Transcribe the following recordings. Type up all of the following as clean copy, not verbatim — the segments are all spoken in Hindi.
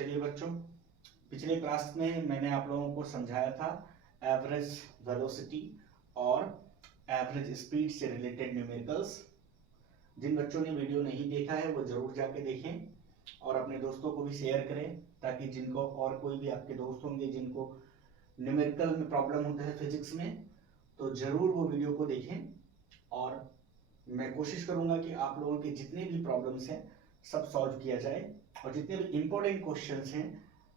चलिए बच्चों, पिछले क्लास में मैंने आप लोगों को समझाया था एवरेज वेलोसिटी और एवरेज स्पीड से रिलेटेड न्यूमेरिकल्स। जिन बच्चों ने वीडियो नहीं देखा है वो जरूर जाके देखें और अपने दोस्तों को भी शेयर करें, ताकि जिनको और कोई भी आपके दोस्त होंगे जिनको न्यूमेरिकल में प्रॉब्लम होता है फिजिक्स में, तो जरूर वो वीडियो को देखें। और मैं कोशिश करूंगा कि आप लोगों के जितने भी प्रॉब्लम्स हैं सब सॉल्व किया जाए, और जितने भी इंपॉर्टेंट क्वेश्चंस हैं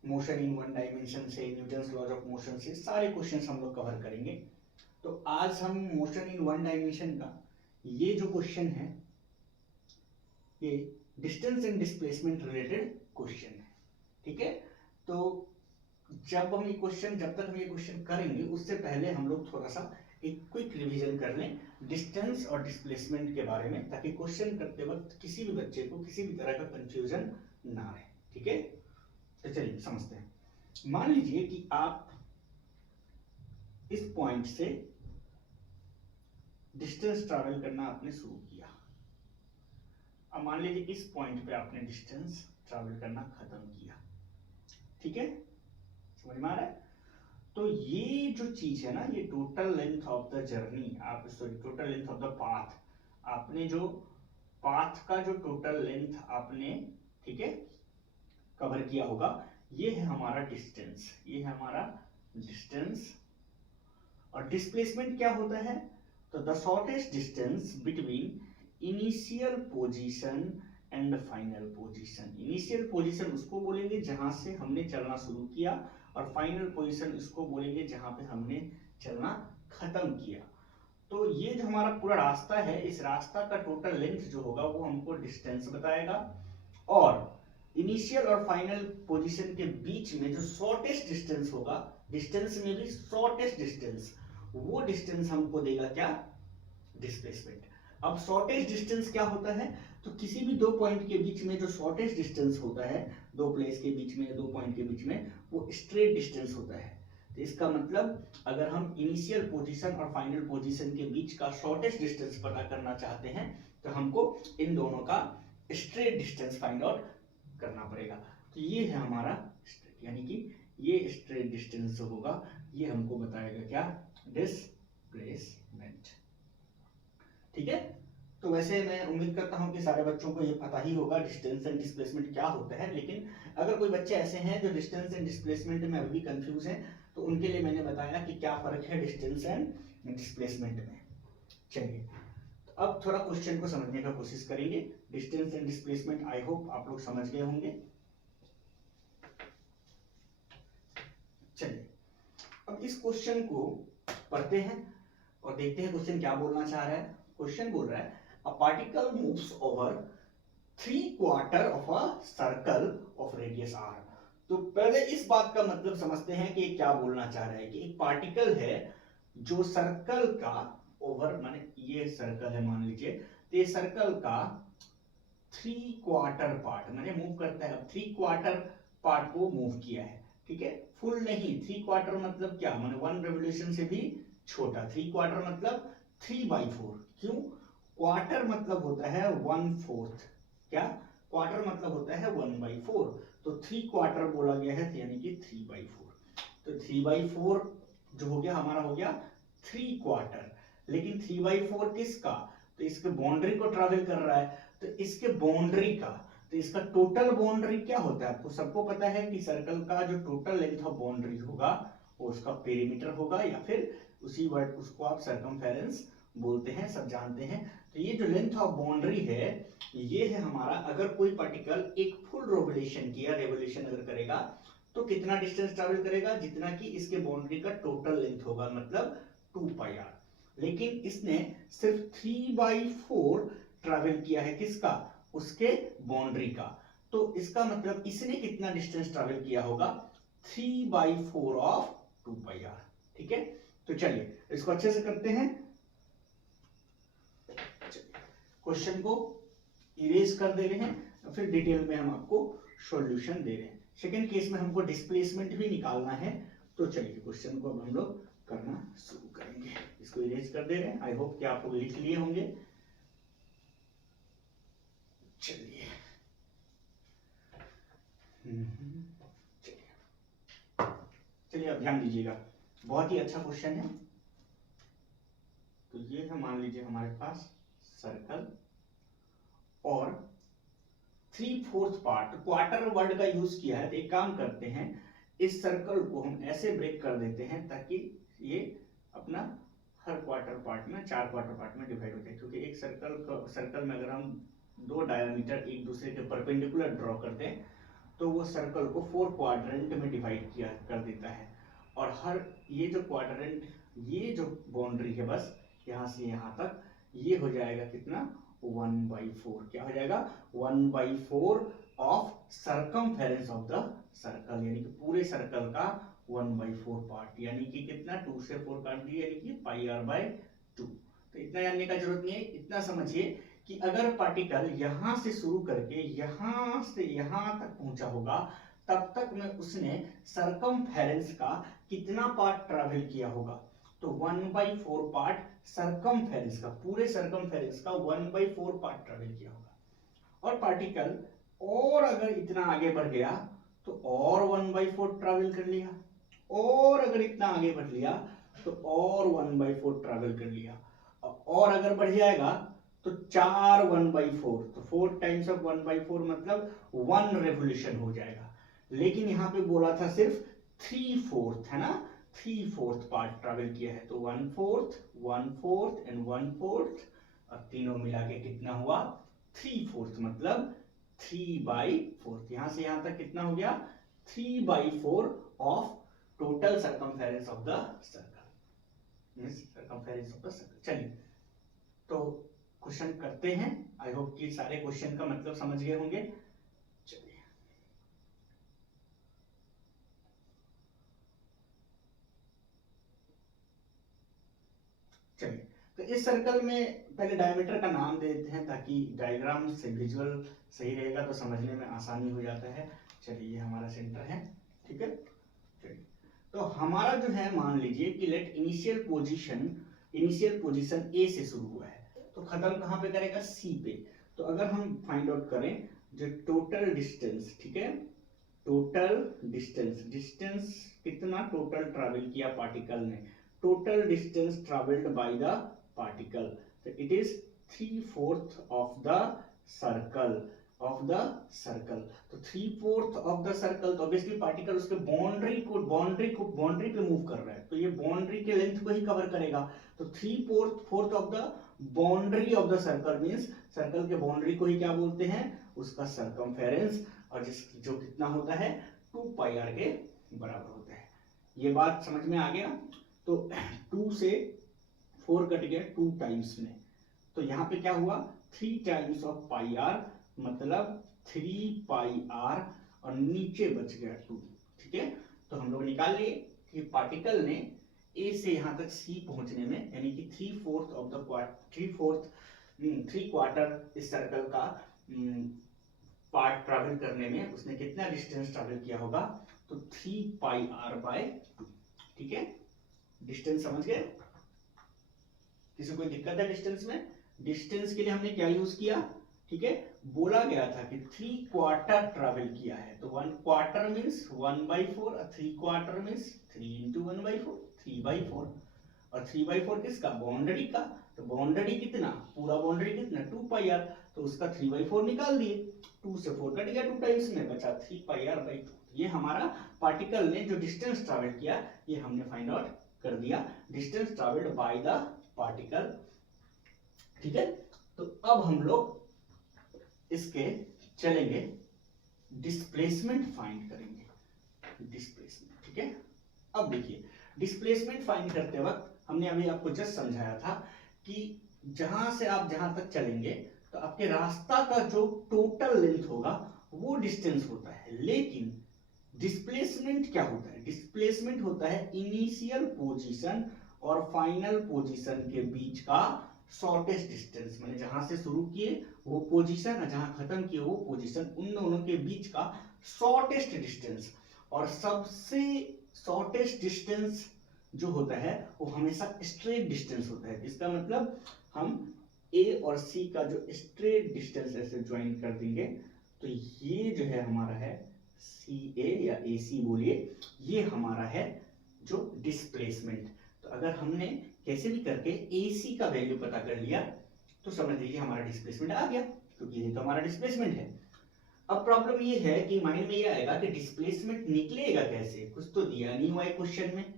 मोशन इन वन डायमेंशन से, न्यूटन्स लॉज ऑफ मोशन से, सारे क्वेश्चंस हम लोग कवर करेंगे। तो आज हम मोशन इन वन डायमेंशन का ये जो क्वेश्चन है, ये distance and displacement related question है, ठीक है। तो जब तक हम ये क्वेश्चन करेंगे उससे पहले हम लोग थोड़ा सा एक क्विक रिवीजन कर लें डिस्टेंस और डिस्प्लेसमेंट के बारे में, ताकि क्वेश्चन करते वक्त किसी भी बच्चे को किसी भी तरह का कंफ्यूजन ना रहे, ठीक है। तो चलिए समझते हैं। मान लीजिए कि आप इस पॉइंट से डिस्टेंस ट्रैवल करना आपने शुरू किया। अब मान लीजिए इस पॉइंट पे आपने डिस्टेंस ट्रैवल करना खत्म किया, ठीक है, समझ में आ रहा है। तो ये जो चीज है ना, ये total length of the journey, आप sorry total length of the path, आपने जो पाथ का जो टोटल लेंथ आपने, ठीक है, कवर किया होगा, ये है हमारा डिस्टेंस, ये है हमारा डिस्टेंस। और डिस्प्लेसमेंट क्या होता है? तो the shortest distance between initial position and final position. Initial position उसको बोलेंगे जहां से हमने चलना शुरू किया, और फाइनल पोजीशन इसको बोलेंगे जहां पे हमने चलना खत्म किया। तो ये जो हमारा पूरा रास्ता है, इस रास्ता का टोटल लेंथ जो होगा वो हमको डिस्टेंस बताएगा। और इनिशियल और फाइनल पोजीशन के बीच में जो शॉर्टेस्ट डिस्टेंस होगा, डिस्टेंस में भी शॉर्टेस्ट डिस्टेंस, वो डिस्टेंस हमको देगा क्या? डिस्प्लेसमेंट। अब शॉर्टेस्ट डिस्टेंस क्या होता है? तो किसी भी दो पॉइंट के बीच में जो शॉर्टेस्ट डिस्टेंस होता है, दो प्लेस के बीच में, दो पॉइंट के बीच में, वो स्ट्रेट डिस्टेंस होता है। तो इसका मतलब अगर हम इनिशियल पोजीशन और फाइनल पोजीशन के बीच का शॉर्टेस्ट डिस्टेंस पता करना चाहते हैं, तो हमको इन दोनों का स्ट्रेट डिस्टेंस फाइंड आउट करना पड़ेगा। तो ये है हमारा स्ट्रेट, यानी कि ये स्ट्रेट डिस्टेंस जो होगा ये हमको बताएगा क्या? डिस्प्लेसमेंट, ठीक है। तो वैसे मैं उम्मीद करता हूं कि सारे बच्चों को ये पता ही होगा डिस्टेंस एंड डिस्प्लेसमेंट क्या होता है, लेकिन अगर कोई बच्चे ऐसे हैं जो डिस्टेंस एंड डिस्प्लेसमेंट में अभी भी कंफ्यूज हैं, तो उनके लिए मैंने बताया कि क्या फर्क है डिस्टेंस एंड डिस्प्लेसमेंट में। चलिए, तो अब थोड़ा क्वेश्चन को समझने का कोशिश करेंगे। Distance and displacement I hope आप लोग समझ गए होंगे। चलिए, अब इस क्वेश्चन को पढ़ते हैं और देखते हैं क्वेश्चन क्या बोलना चाह रहा है। क्वेश्चन बोल रहा है a particle moves over 3/4 of a circle of radius r। तो पहले इस बात का मतलब समझते हैं कि क्या बोलना चाह रहा है कि एक पार्टिकल है जो सर्कल का ओवर, माने ये सर्कल है मान लीजिए, तो ये सर्कल का 3/4 पार्ट माने मूव करता है। अब 3/4 पार्ट को मूव किया है, ठीक है, फुल नहीं। 3/4 मतलब क्या? माने 1 रेवोल्यूशन से भी छोटा। 3/4 मतलब 3/4। क्यों? क्वार्टर मतलब होता है 1/4। क्या? क्वार्टर मतलब होता है 1/4। तो 3/4 बोला गया है, यानी कि 3/4। तो 3/4 जो हो गया हमारा, हो गया 3/4। लेकिन 3/4 किसका? तो इसके बाउंड्री को ट्रैवल कर रहा है, तो इसके बाउंड्री का, तो इसका टोटल बाउंड्री क्या होता है? आपको सबको पता है कि सर्कल का जो टोटल लेंथ ऑफ बाउंड्री होगा वो उसका पेरीमीटर होगा, या फिर उसी वर्ड उसको आप सर्कमफेरेंस बोलते हैं, सब जानते हैं। तो ये जो लेंथ ऑफ बाउंड्री है ये है हमारा, अगर कोई पार्टिकल एक फुल रेवोल्यूशन किया, रेवोल्यूशन अगर करेगा तो कितना डिस्टेंस ट्रैवल करेगा? जितना कि इसके बाउंड्री का टोटल लेंथ होगा, मतलब 2πr। लेकिन इसने सिर्फ 3/4 ट्रैवल किया है, किसका? उसके बाउंड्री का। तो इसका मतलब इसने कितना डिस्टेंस ट्रैवल किया होगा? 3/4 ऑफ 2πr, ठीक है। तो चलिए इसको अच्छे से करते हैं। क्वेश्चन को इरेज कर दे रहे हैं, फिर डिटेल में हम आपको सॉल्यूशन दे रहे हैं। सेकंड केस में हमको डिस्प्लेसमेंट भी निकालना है। तो चलिए क्वेश्चन को अब हम लोग करना शुरू करेंगे। इसको इरेज कर दे रहे हैं। आई होप कि आप लोग लिख लिए होंगे। चलिए, अब ध्यान दीजिएगा, बहुत ही अच्छा क्वेश्चन है। तो ये है, मान लीजिए हमारे पास सर्कल और 3/4 पार्ट, क्वार्टर वर्ड का यूज किया है। तो एक काम करते हैं, इस सर्कल को हम ऐसे ब्रेक कर देते हैं ताकि ये अपना हर क्वार्टर पार्ट में, 4 क्वार्टर पार्ट में डिवाइड हो जाए। क्योंकि एक सर्कल में अगर हम 2 डायमीटर एक दूसरे के परपेंडिकुलर ड्रॉ करते हैं तो वो सर्कल को 4 क्वाड्रेंट में डिवाइड किया कर देता है। और हर ये जो क्वाड्रेंट, ये जो बाउंड्री है बस यहाँ से यहाँ तक, ये हो जाएगा कितना, 1/4। क्या हो जाएगा, 1/4 of circumference of the circle, यानी कि पूरे सर्कल का 1/4 पार्ट, यानी कि कितना, 2 से 4 काट दिए, यानी कि πr/2। तो इतना जानने का जरूरत नहीं है, इतना समझिए कि अगर पार्टिकल यहां से शुरू करके यहां से यहां तक पहुंचा होगा, तब तक में उसने सर्कमफेरेंस का कितना पार्ट ट्रैवल किया होगा। तो 1/4 पार्ट सर्कमफेरेंस का, पूरे सर्कमफेरेंस का 1/4 पार्ट ट्रैवल किया होगा। और पार्टिकल और अगर इतना आगे बढ़ गया तो और 1/4 ट्रैवल कर लिया, और अगर इतना आगे बढ़ लिया तो और 1/4 ट्रैवल कर लिया, और अगर बढ़ जाएगा तो 4 1/4, तो 4 टाइम्स ऑफ 1/4 मतलब 1 रेवोल्यूशन हो जाएगा। लेकिन यहाँ पे बोला था सिर्फ 3/4 है ना, 3/4 पार्ट ट्रैवल किया है। तो 1/4, 1/4 एंड 1/4, और तीनों मिला के कितना हुआ, 3/4, मतलब 3/4। यहाँ से यहाँ तक कितना हो गया, 3/4 of total circumference of the circle, circumference of the circle. चलिए तो क्वेश्चन करते हैं। आई होप कि सारे क्वेश्चन का मतलब समझ गए होंगे। चलिए चलिए, तो इस सर्कल में पहले डायमीटर का नाम दे देते हैं ताकि डायग्राम से विजुअल सही रहेगा तो समझने में आसानी हो जाता है। चलिए ये हमारा सेंटर है, ठीक है। चलिए तो हमारा जो है, मान लीजिए कि लेट इनिशियल पोजीशन ए से शुरू हुआ है, तो खत्म कहां पे करेगा, सी पे। तो अगर हम फाइंड आउट करें जो टोटल डिस्टेंस, ठीक है, टोटल डिस्टेंस कितना टोटल ट्रैवल किया पार्टिकल ने, total distance travelled by the particle, तो it is 3/4 of the circle, तो 3/4 ऑफ द सर्कल। तो ऑब्वियसली पार्टिकल उसके बाउंड्री पे मूव कर रहा है, तो ये बाउंड्री के लेंथ को ही कवर करेगा। तो 3/4 of the boundary of the circle means circle के बाउंड्री को ही क्या बोलते हैं, उसका सर्कमफेरेंस, और जो कितना होता है, 2πr के बराबर होता है। ये बात समझ में आ गया। तो 2 से 4 कट गया 2 टाइम्स में, तो यहाँ पे क्या हुआ, 3 टाइम्स ऑफ πr, मतलब 3πr, और नीचे बच गया 2, ठीक है। तो हम लोग निकाल लिए कि पार्टिकल ने ए से यहां तक सी पहुंचने में, यानी कि 3 क्वार्टर इस सर्कल का पार्ट ट्रैवल करने में उसने कितना डिस्टेंस ट्रैवल किया होगा, तो 3πr/2, ठीक है। डिस्टेंस समझ गए, किसी कोई दिक्कत है डिस्टेंस में? डिस्टेंस के लिए हमने क्या यूज किया, ठीक है, बोला गया था कि 3 क्वार्टर ट्रैवल किया है, तो 1 क्वार्टर मींस 1/4, और 3 क्वार्टर मींस 3 × 1/4, 3/4। और 3/4 किसका, बाउंड्री का, तो बाउंड्री कितना, पूरा बाउंड्री कितना, 2πr, तो उसका 3/4 निकाल दिए, 2 से 4 कट गया 2 टाइम्स में, बचा 3πr/2। ये हमारा पार्टिकल ने जो डिस्टेंस ट्रैवल किया, ये हमने फाइंड आउट कर दिया, distance travelled by the particle, ठीक है। तो अब हम लोग इसके चलेंगे, डिस्प्लेसमेंट फाइंड करेंगे, डिस्प्लेसमेंट, ठीक है। अब देखिए डिस्प्लेसमेंट फाइंड करते वक्त हमने अभी आपको जस्ट समझाया था कि जहां से आप जहां तक चलेंगे तो आपके रास्ता का जो टोटल लेंथ होगा वो डिस्टेंस होता है, लेकिन डिस्प्लेसमेंट क्या होता है, डिस्प्लेसमेंट होता है इनिशियल पोजीशन और फाइनल पोजीशन के बीच का शॉर्टेस्ट डिस्टेंस, मैंने जहां से शुरू किए वो पोजीशन और जहां खत्म किए वो पोजीशन, उन दोनों के बीच का शॉर्टेस्ट डिस्टेंस। और सबसे शॉर्टेस्ट डिस्टेंस जो होता है वो हमेशा स्ट्रेट डिस्टेंस होता है। इसका मतलब हम ए और सी का जो स्ट्रेट डिस्टेंस ऐसे ज्वाइन कर देंगे, तो ये जो है हमारा है सी ए या ए सी बोलिए, ये हमारा है जो डिस्प्लेसमेंट। तो अगर हमने कैसे भी करके AC का वैल्यू पता कर लिया तो समझ लीजिए हमारा डिस्प्लेसमेंट आ गया, क्योंकि ये तो हमारा डिस्प्लेसमेंट है। अब प्रॉब्लम ये है कि माइंड में ये आएगा कि डिस्प्लेसमेंट निकलेगा कैसे, कुछ तो दिया नहीं हुआ है क्वेश्चन में।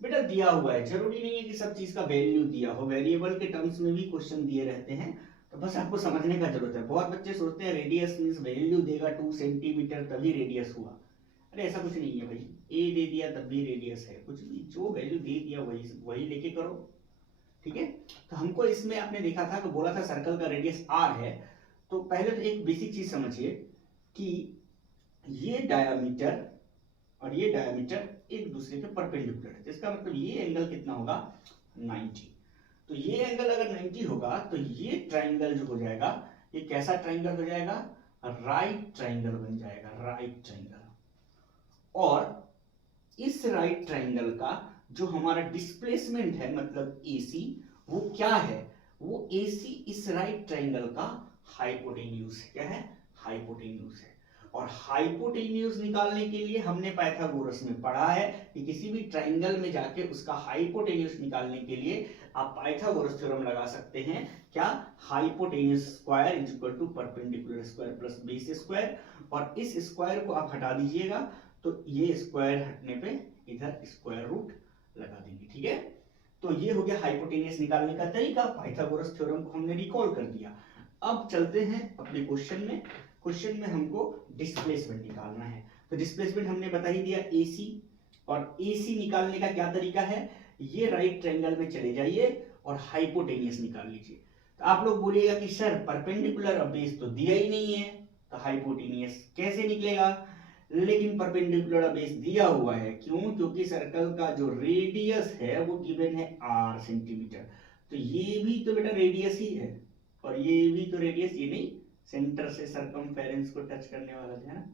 बेटा दिया हुआ है, जरूरी नहीं है कि सब चीज का वैल्यू दिया हो, वेरिएबल के टर्म्स में भी क्वेश्चन दिए रहते हैं, तो बस आपको समझने का जरूरत है। बहुत बच्चे सोचते हैं रेडियस मींस वैल्यू देगा 2 सेंटीमीटर तभी रेडियस हुआ। अरे ऐसा कुछ नहीं है भाई, ए दे दिया तब भी रेडियस है, कुछ भी जो वैल्यू दे दिया वही वही लेके करो, ठीक है। तो हमको इसमें आपने देखा था कि बोला था सर्कल का रेडियस r है, तो पहले तो एक बेसिक चीज समझिए कि ये डायमीटर और ये डायमीटर एक दूसरे के परपेंडिकुलर है, इसका मतलब ये एंगल कितना होगा 90। तो ये एंगल अगर 90 होगा तो ये ट्राइंगल जो हो जाएगा, ये कैसा ट्राइंगल हो जाएगा, राइट ट्राइंगल बन जाएगा, राइट ट्राइंगल। और इस राइट ट्राइंगल का जो हमारा डिस्प्लेसमेंट है मतलब AC, वो क्या है, वो AC इस राइट ट्राइंगल का हाइपोटेन्यूज है। क्या है, हाइपोटेन्यूज है। और हाइपोटेन्यूज निकालने के लिए हमने पाइथागोरस में पढ़ा है कि किसी भी ट्राइंगल में जाके उसका हाइपोटेन्यूज निकालने के लिए आप पाइथागोरस थ्योरम लगा सकते हैं। क्या, hypotenuse square is equal to perpendicular square plus base square. और इस स्क्वायर को आप हटा दीजिएगा तो ये स्क्वायर हटने पे इधर स्क्वायर रूट लगा देंगे, ठीक है। तो ये हो गया हाइपोटेन्यूज निकालने का तरीका, पाइथागोरस थ्योरम को हमने रिकॉल कर दिया। अब चलते हैं अपने क्वेश्चन में। क्वेश्चन में हमको डिस्प्लेसमेंट निकालना है, तो डिस्प्लेसमेंट हमने बता ही दिया AC, और AC निकालने का क्या तरीका है, ये राइट ट्रायंगल में चले जाइए और हाइपोटेन्यूज निकाल लीजिए। तो आप लोग बोलिएगा कि सर परपेंडिकुलर और बेस तो दिया ही नहीं है, तो हाइपोटेन्यूज कैसे निकलेगा। लेकिन परपेंडिकुलर बेस दिया हुआ है, क्यों, क्योंकि सर्कल का जो रेडियस है वो गिवन है r सेंटीमीटर। तो ये भी तो बेटा रेडियस ही है, और ये भी तो रेडियस, ये नहीं सेंटर से सरकमफेरेंस को टच करने वाला है ना,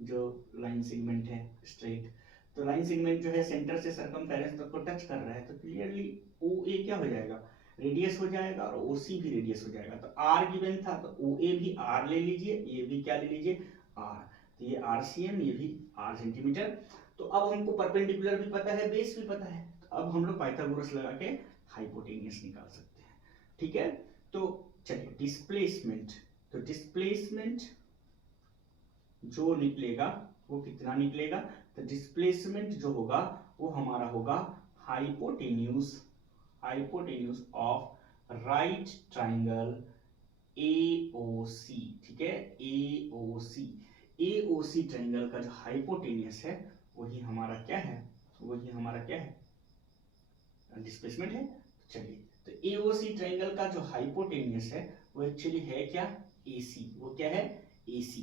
जो लाइन सेगमेंट है स्ट्रेट। तो लाइन सेगमेंट जो है सेंटर से सरकमफेरेंस तक को टच कर रहा है, तो क्लियरली OA क्या हो जाएगा, रेडियस हो जाएगा, और OC भी रेडियस हो जाएगा। तो r गिवन था तो OA भी r ले लीजिए, ये भी क्या ले लीजिए r, तो ये RCM, ये भी r सेंटीमीटर। तो अब हमको परपेंडिकुलर भी पता है, बेस भी पता है, तो अब हम लोग पाइथागोरस लगा के हाइपोटेन्यूज निकाल सकते हैं, ठीक है। तो चलिए डिस्प्लेसमेंट, तो डिस्प्लेसमेंट जो निकलेगा वो कितना निकलेगा, तो डिस्प्लेसमेंट जो होगा वो हमारा होगा hypotenuse, hypotenuse of right triangle AOC, ठीक है, AOC। AOC ट्राइंगल का जो हाइपोटेन्यूज है वही हमारा क्या है, वही हमारा क्या है, डिस्प्लेसमेंट है। चलिए, तो AOC ट्राइंगल का जो हाइपोटेन्यूज है वो एक्चुअली है क्या, AC। वो क्या है, AC।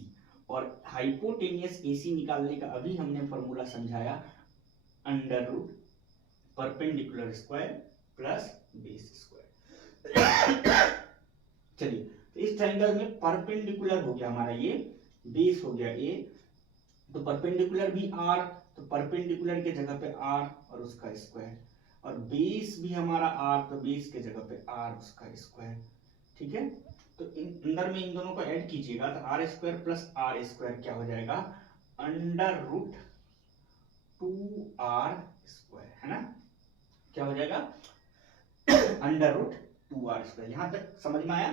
और हाइपोटेन्यूज AC निकालने का अभी हमने फॉर्मूला समझाया, under root perpendicular square plus base square. चलिए, तो इस ट्राइंगल में परपेंडिकुलर हो गया हमारा ये, बेस हो गया A, तो परपेंडिकुलर भी R, तो परपेंडिकुलर के जगह पे R और उसका स्क्वायर, और बेस भी हमारा R, तो बेस के जगह पे R उसका स्क्वायर, ठीक है। तो अंदर में इन दोनों को ऐड कीजिएगा तो R square plus R square क्या हो जाएगा, अंडर रूट 2R स्क्वायर, है ना, क्या हो जाएगा, अंडर रूट 2R स्क्वायर। यहां तक समझ में आया।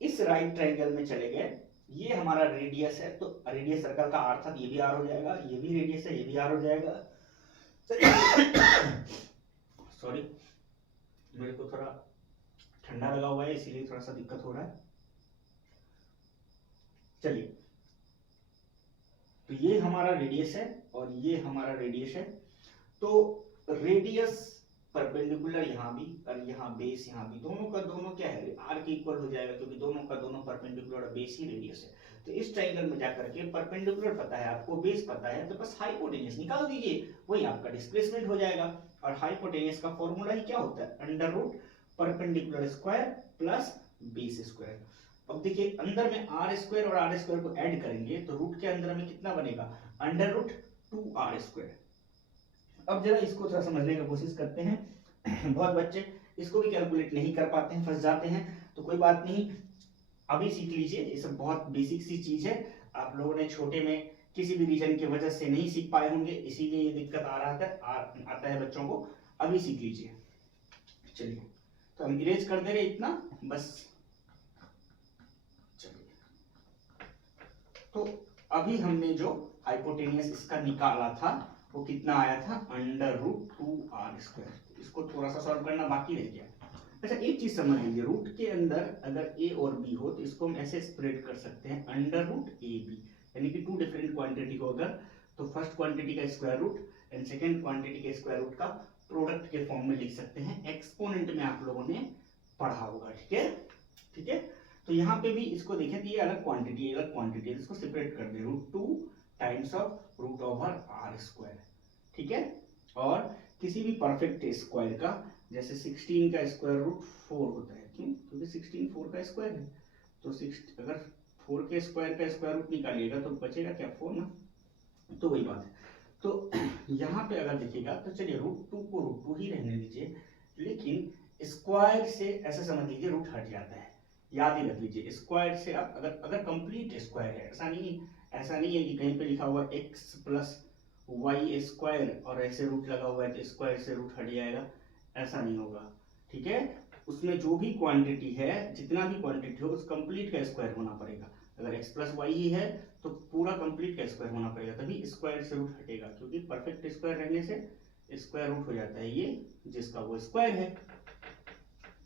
इस राइट ट्रायंगल में चले गए, ये हमारा रेडियस है, तो रेडियस सर्कल का R था, ये भी R हो जाएगा, ये भी रेडियस है, ये भी R हो जाएगा। सॉरी, मेरे को थोड़ा ठंडा लगा हुआ है इसीलिए थोड़ा सा दिक्कत हो रहा है। चलिए, तो ये हमारा रेडियस है और ये हमारा रेडियस है। तो रेडियस परपेंडिकुलर यहाँ भी और यहाँ बेस यहाँ भी, दोनों का दोनों क्या है, R के इक्वल हो जाएगा, क्योंकि दोनों का दोनों परपेंडिकुलर और बेस ही रेडियस है। तो इस ट्रायंगल में जाकर के परपेंडिकुलर पता है आपको, बेस पता है, तो बस हाइपोटेन्यूज निकाल दीजिए, वही आपका डिस्प्लेसमेंट हो जाएगा। और हाइपोटेन्यूज का फॉर्मूला ही क्या होता है, under root perpendicular square plus base square. अब देखिए अंदर में R स्क्वायर और R स्क्वायर को ऐड करेंगे तो रूट के अंदर में कितना बनेगा, अंडर रूट 2R स्क्वायर। अब जरा इसको थोड़ा समझने की कोशिश करते हैं। बहुत बच्चे इसको भी कैलकुलेट नहीं कर पाते हैं, फंस जाते हैं, तो कोई बात नहीं, अभी सीख लीजिए, ये सब बहुत बेसिक सी चीज है। आप लोगों ने छोटे में किसी भी रीजन की वजह से नहीं सीख पाए होंगे, इसीलिए ये दिक्कत आ रहा था आता है बच्चों को, अभी सीख लीजिए। चलिए तो हम इरेज कर दे रहे इतना बस। चलिए तो अभी हमने जो हाइपोटेनियस इसका निकाला था वो कितना आया था, √2r²। इसको थोड़ा सा सॉल्व करना बाकी रह गया। अच्छा एक चीज समझ लीजिए, रूट के अंदर अगर a और b हो तो इसको हम ऐसे स्प्रेड कर सकते हैं, √ab, यानी कि टू डिफरेंट क्वांटिटी को अगर, तो फर्स्ट क्वांटिटी का square root and second quantity के स्क्वायर रूट का प्रोडक्ट के फॉर्म में लिख सकते हैं। एक्सपोनेंट में आप लोगों ने पढ़ा होगा, ठीक है। ठीक है, तो यहाँ पे भी इसको देखें, ये अलग क्वांटिटी अलग क्वांटिटी, इसको सेपरेट कर दे, √2 टाइम्स ऑफ √r², ठीक है। और किसी भी परफेक्ट स्क्वायर का, जैसे 16 का स्क्वायर रूट 4 होता है, क्यों, क्योंकि 16 4 का स्क्वायर है, तो अगर 4 के स्क्वायर का स्क्वायर रूट निकालिएगा तो बचेगा क्या, 4 ना, तो वही बात है। तो यहाँ पे अगर देखिएगा तो चलिए √2 को √2 ही रहने दीजिए, लेकिन स्क्वायर से ऐसा समझ लीजिए रूट हट जाता है, याद ही रख लीजिए। स्क्वायर से आप अगर कंप्लीट स्क्वायर है, ऐसा नहीं है कि कहीं पे लिखा हुआ x + y² और ऐसे रूट लगा हुआ है तो स्क्वायर से रूट हट जाएगा, ऐसा नहीं होगा, ठीक है। उसमें जो भी क्वांटिटी है, जितना भी क्वांटिटी हो, उस कंप्लीट का स्क्वायर होना पड़ेगा। अगर x + y ही है तो पूरा कंप्लीट का स्क्वायर होना पड़ेगा, तभी स्क्वायर से रूट हटेगा, क्योंकि परफेक्ट स्क्वायर रहने से स्क्वायर रूट हो जाता है ये जिसका वो स्क्वायर है,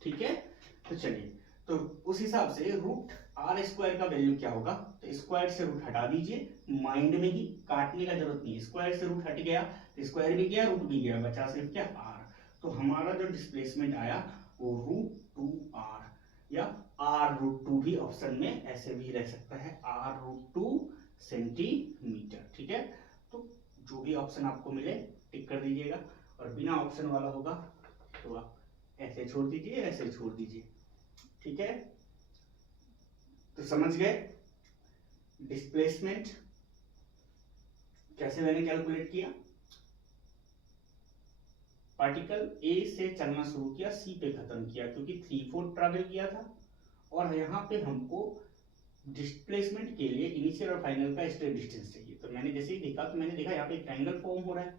ठीक है। तो चलिए, तो उस हिसाब से √r² का वैल्यू क्या होगा, तो स्क्वायर से रूट हटा दीजिए, माइंड में ही, काटने का जरूरत नहीं है। स्क्वायर से रूट हट गया तो स्क्वायर भी गया, रूट भी गया, बचा सिर्फ क्या, r। तो हमारा जो डिस्प्लेसमेंट आया वो √2r, या r√2 भी ऑप्शन में ऐसे भी रह सकता है, r√2 सेंटीमीटर, ठीक है। तो जो भी ऑप्शन आपको मिले टिक कर दीजिएगा, और बिना ऑप्शन वाला होगा तो आप ऐसे छोड़ दीजिए, ऐसे छोड़ दीजिए, ठीक है। तो समझ गए डिस्प्लेसमेंट कैसे मैंने कैलकुलेट किया। पार्टिकल ए से चलना शुरू किया, सी पे खत्म किया, क्योंकि 3/4 ट्रैवल किया था, और यहाँ पे हमको डिस्प्लेसमेंट के लिए इनिशियल और फाइनल का स्ट्रेट डिस्टेंस चाहिए। तो मैंने जैसे ही देखा तो मैंने देखा यहाँ पे ट्रायंगल फॉर्म हो रहा है,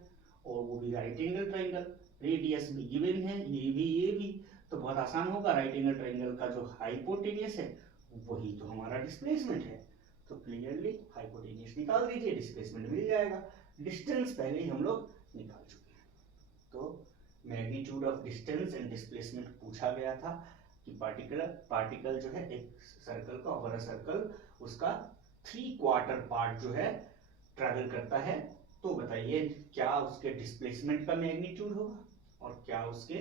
और वो भी राइट एंगल ट्रायंगल, रेडियस भी गिवन है, ये भी, तो बहुत आसान होगा। राइट एंगल ट्रायंगल का जो हाइपोटेनियस है वही तो हमारा डिस्प्लेसमेंट है, तो क्लियरली हाइपोटेनियस निकाल दीजिए, डिस्प्लेसमेंट मिल जाएगा। डिस्टेंस पहले ही हम लोग निकाल चुके हैं, तो magnitude of distance and displacement पूछा गया था कि पार्टिकल जो है एक सर्कल का, ओवर अ सर्कल, उसका 3/4 पार्ट जो है ट्रैवल करता है, तो बताइए क्या उसके डिस्प्लेसमेंट का मैग्नीट्यूड होगा और क्या उसके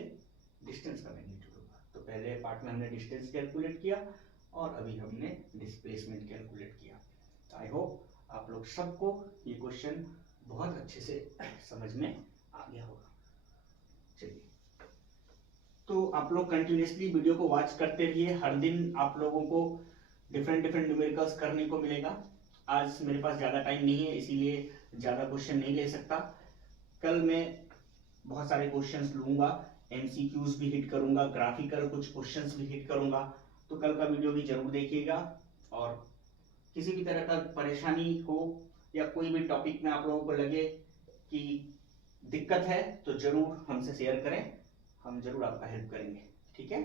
डिस्टेंस का मैग्नीट्यूड होगा। तो पहले पार्ट में हमने डिस्टेंस कैलकुलेट किया और अभी हमने डिस्प्लेसमेंट कैलकुलेट किया। आई होप आप लोग सबको ये क्वेश्चन बहुत अच्छे से समझ में आ गया होगा। चलिए, तो आप लोग कंटिन्यूसली वीडियो को वॉच करते रहिए, हर दिन आप लोगों को डिफरेंट न्यूमेरिकल्स करने को मिलेगा। आज मेरे पास ज़्यादा टाइम नहीं है, इसीलिए ज़्यादा क्वेश्चन नहीं ले सकता। कल मैं बहुत सारे क्वेश्चंस लूंगा, एमसीक्यूज भी हिट करूंगा, ग्राफिकल कुछ क्वेश्चंस भी हिट करूंगा, तो कल का वीडियो भी जरूर देखिएगा। और किसी भी तरह का परेशानी हो या कोई भी टॉपिक में आप लोगों को लगे कि दिक्कत है तो जरूर हमसे शेयर करें, हम जरूर आपका हेल्प करेंगे, ठीक है।